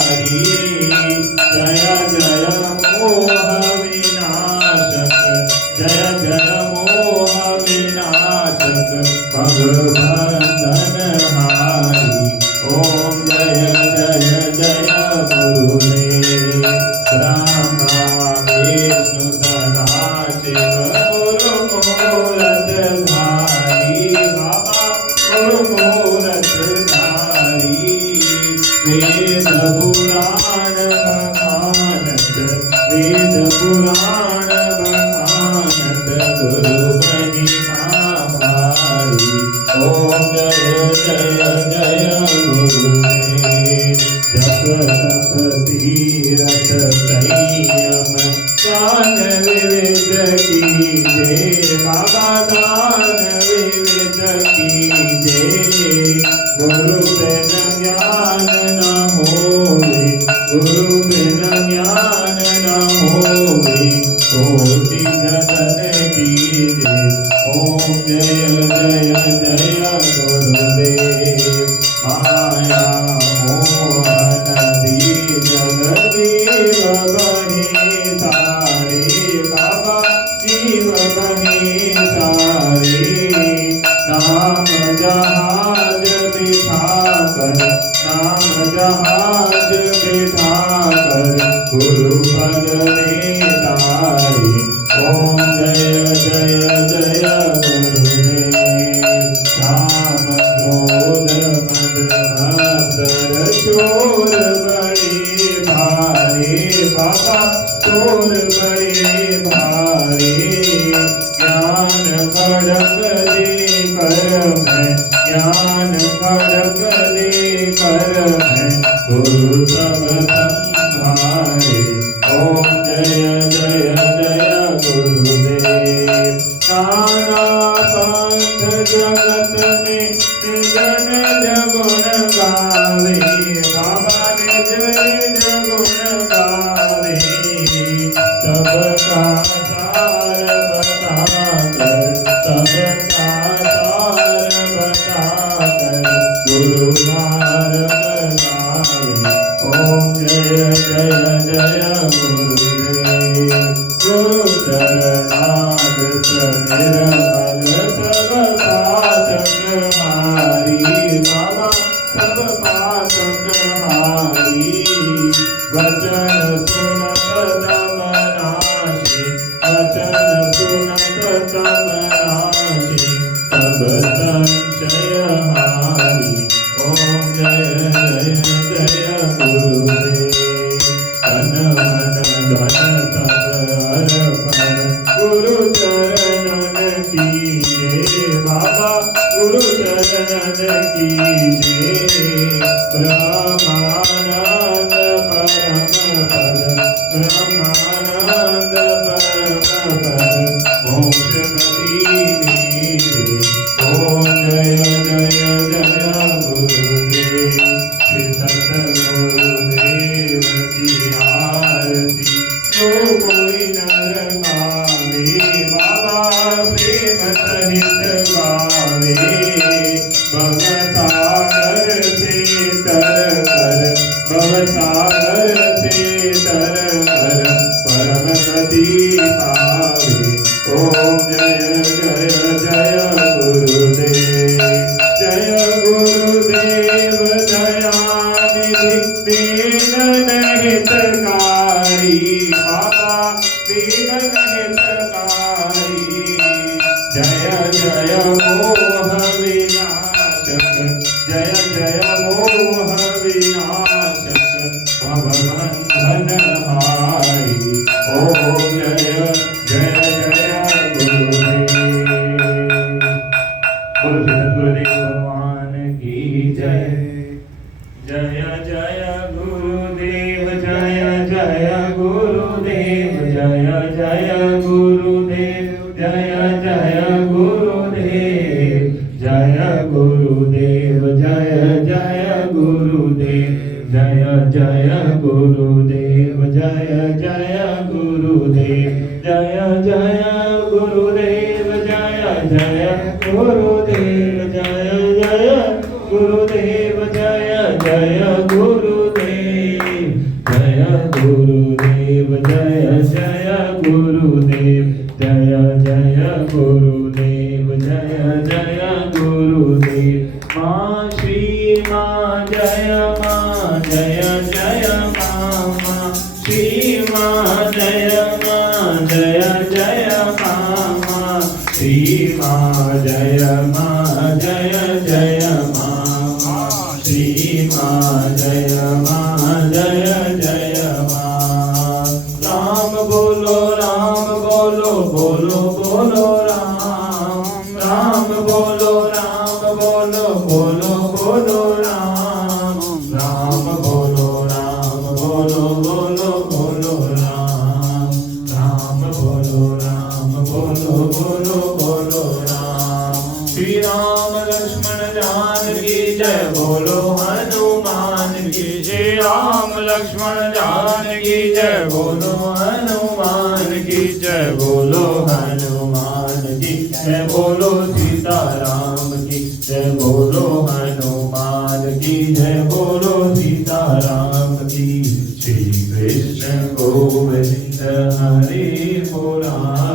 जय जय मोह विनाशक जय जय मोह विनाशक भवबंधनहारी ओम जय जय जय गुरुदेव ब्रह्मा विष्णु सदा शिव गुरु मूरतधारी बाबा गुरु मूरतधारी वेद पुराण महानत वेद पुराण महानत गुरु महिमा भारी ओम जय जय जय गुरुदेव जप तप तीरथ संयम ज्ञान विविध कीजे बाबा दान विविध कीजे गुरु बिन ज्ञान न होवे गुरु बिन ज्ञान न होवे कोटि जतन कीजे ओम जय जय जय गुरुदेव माया मोहन दी जगदीव बहे तारे बाबा जीव बहे तारे नाम जहाज बिठाकर नाम जहाज बिठाकर गुरु पद ने तारे ओम जय जय जय गुरुदेव श्याम क्रोध मद मत्सर चोर बड़े भारे बाबा चोर बड़े भारे ज्ञान खड़क दे कर मैं ज्ञान खड़क दे कर मैं गुरु सब संभारे ओम जय जय जय गुरुदेव नाना पंथ जगत में जन गुण गावे बाबा निज निज गुण गावे सबका सार बताकर सबका सार बताकर गुरु मार्ग गावे ओम जय जय जय गुरुदेव गुरु चरणागत निर्मल सब पातक हारी बाबा सब पातक हारी वचन सुनत तम नाशि वचन सुनत तम नाशि सब संशय हारी ओम जय जय जय गुरुदेव तन मन धन सब अर्पण गुरु चरणन कीजे बाबा गुरु चरणन कीजे ब्रह्मानंद परम पद ब्रह्मानंद परम पद मोक्ष गति दीजे ओम जय जय जय गुरुदेव श्री सतगुरुदेव की आरती जो कोई नर गावे बाबा प्रेम सहित गावे भवसागर से तर कर भवसागर से तर कर परम गति पावे ओम जय जय जय गुरुदेव जय गुरुदेव दयानिधि दीन हितकारी बाबा दीन हितकारी जय जय मोह विनाशक जय जय मोह विनाशक भवबंधनहारी ओम जय जय जय गुरुदेव बोलो सद्गुरुदेव भगवान की जय जय जय गुरुदेव जय जय गुरुदेव जय जय गुरुदेव जय जय गुरुदेव जय गुरुदेव जय जय गुरुदेव जय जय गुरुदेव जय जय गुरुदेव जय जय गुरुदेव जय जय गुरुदेव जय जय गुरुदेव जय जय गुरुदेव मामा श्री माँ जय माँ जय जय मामा श्री माँ जय माँ जय जय मामा श्री माँ जय माँ जय जय माँ राम बोलो बोलो बोलो राम राम बोलो बोलो बोलो राम राम बोलो बोलो राम राम बोलो राम श्री राम लक्ष्मण जानकी जय बोलो हनुमान की श्री राम लक्ष्मण जानकी जय बोलो हनुमान की जय बोलो हनुमान की जय बोलो सीताराम की जय बोलो हनुमान की जय बोलो सीताराम की श्री कृष्ण गोविंद हरे मुरारी